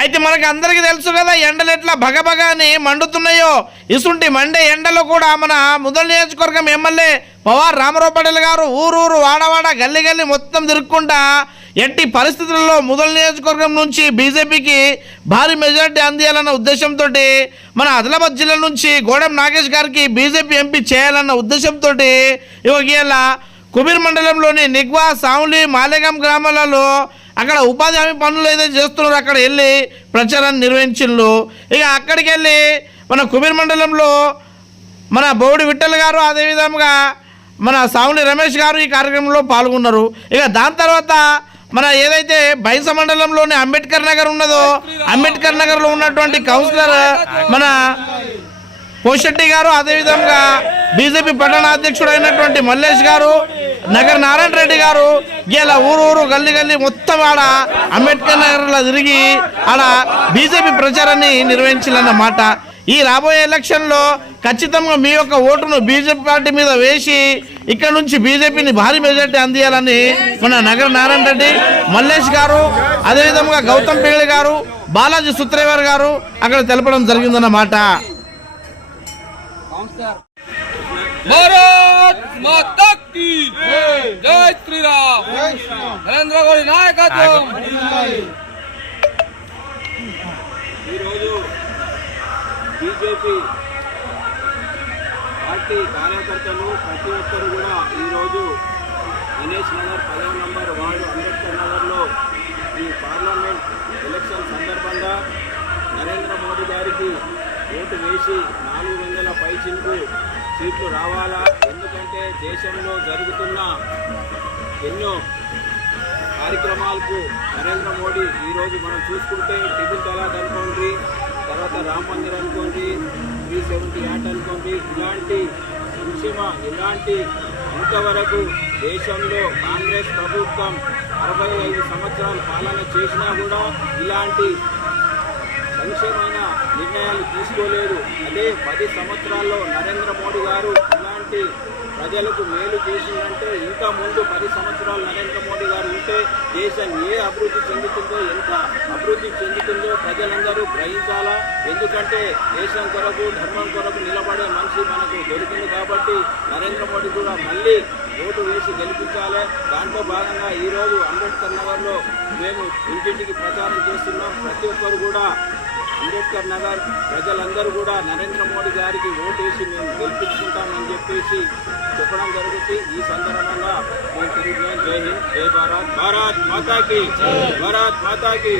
అయితే మనకు అందరికీ తెలుసు కదా ఎండలు ఎట్లా భగభగాని మండుతున్నాయో. ఇసుంటి మండే ఎండలో కూడా మన ముదల నియోజకవర్గం ఎమ్మెల్యే పవార్ రామారావు పటేల్ గారు ఊరూరు వాడవాడ గల్లి గల్లి మొత్తం తిరుక్కుంటా ఎట్టి పరిస్థితుల్లో ముదల నియోజకవర్గం నుంచి బీజేపీకి భారీ మెజార్టీ అందియాలన్న ఉద్దేశంతో మన ఆదిలాబాద్ జిల్లా నుంచి గోడెం నాగేష్ గారికి బీజేపీ ఎంపీ చేయాలన్న ఉద్దేశంతో ఇవాళ కుబీర్ మండలంలోని నిగ్వా సావులి మాలేగాం గ్రామాలలో అక్కడ ఉపాధి హామీ పనులు ఏదో చేస్తున్నారు అక్కడ వెళ్ళి ప్రచారాన్ని నిర్వహించిండ్రు. ఇక అక్కడికి వెళ్ళి మన కుబీర్ మండలంలో మన బౌడి విఠల్ గారు అదేవిధంగా మన సావుని రమేష్ గారు ఈ కార్యక్రమంలో పాల్గొన్నారు. ఇక దాని తర్వాత మన ఏదైతే బైస మండలంలోని అంబేద్కర్ నగర్ ఉన్నదో అంబేద్కర్ నగర్లో ఉన్నటువంటి కౌన్సిలర్ మన పోషెట్టి గారు అదేవిధంగా బీజేపీ పట్టణ అధ్యక్షుడు అయినటువంటి మల్లేష్ గారు నగర్ నారాయణ రెడ్డి గారు ఇలా ఊరు ఊరు గల్లీ గల్లీ మొత్తం ఆడ అంబేద్కర్ నగర్లో తిరిగి ఆడ బీజేపీ ప్రచారాన్ని నిర్వహించాలన్నమాట ఈ రాబోయే ఎలక్షన్లో ఖచ్చితంగా మీ యొక్క ఓటును బీజేపీ పార్టీ మీద వేసి ఇక్కడ నుంచి బీజేపీని భారీ మెజార్టీ అందియాలని మన నగర నారాయణ రెడ్డి మల్లేష్ గారు అదేవిధంగా గౌతమ్ పేళి గారు బాలాజీ సుత్రేవర్ గారు అక్కడ తెలపడం జరిగిందన్నమాట భారత్ మాతా కీ జై శ్రీరామ్ నరేంద్ర మోడీ నాయకత్వం ఈరోజు బీజేపీ పార్టీ కార్యకర్తలు ప్రతి ఒక్కరు కూడా ఈరోజు గణేష్ నగర్ పదవ నంబర్ వార్డు అంబేద్కర్ నగర్లో ఈ పార్లమెంట్ ఎలక్షన్ సందర్భంగా నరేంద్ర మోడీ గారికి ఓటు వేసి నాలుగు వందల పైచిలకు సీట్లు రావాలా? ఎందుకంటే దేశంలో జరుగుతున్న ఎన్నో కార్యక్రమాలకు నరేంద్ర మోడీ ఈరోజు మనం చూసుకుంటే ట్రిపుల్ తలాక్ అనుకోండి తర్వాత రామ మందిర్ అనుకోండి త్రీ సెవెంటీ యాక్ట్ అనుకోండి ఇలాంటి సంక్షేమ ఇలాంటి ఇంతవరకు దేశంలో కాంగ్రెస్ ప్రభుత్వం అరవై ఐదు సంవత్సరాలు పాలన చేసినా కూడా ఇలాంటి తీసుకోలేదు అదే పది సంవత్సరాల్లో నరేంద్ర మోడీ గారు ఇలాంటి ప్రజలకు మేలు చేసిందంటే ఇంకా ముందు పది సంవత్సరాలు నరేంద్ర మోడీ గారు ఉంటే దేశం ఏ అభివృద్ధి చెందుతుందో ఎంత అభివృద్ధి చెందుతుందో ప్రజలందరూ గ్రహించాలా? ఎందుకంటే దేశం కొరకు ధర్మం కొరకు నిలబడే మనిషి మనకు దొరికింది కాబట్టి నరేంద్ర మోడీ కూడా మళ్ళీ ఓటు వేసి గెలిపించాలి. దాంట్లో భాగంగా ఈరోజు అంబేద్కర్ నగర్లో మేము ఇంటింటికి ప్రచారం చేస్తున్నాం. ప్రతి ఒక్కరు కూడా అంబేద్కర్ నగర్ ప్రజలందరూ కూడా నరేంద్ర మోడీ గారికి ఓటు వేసి మేము గెలిపించుకుంటామని చెప్పేసి చెప్పడం జరుగుతుంది. ఈ సందర్భంగా మేము తిరిగి జై హింద్ జై భారత్. భారత్ మాతాకి. భారత్ మాతాకి.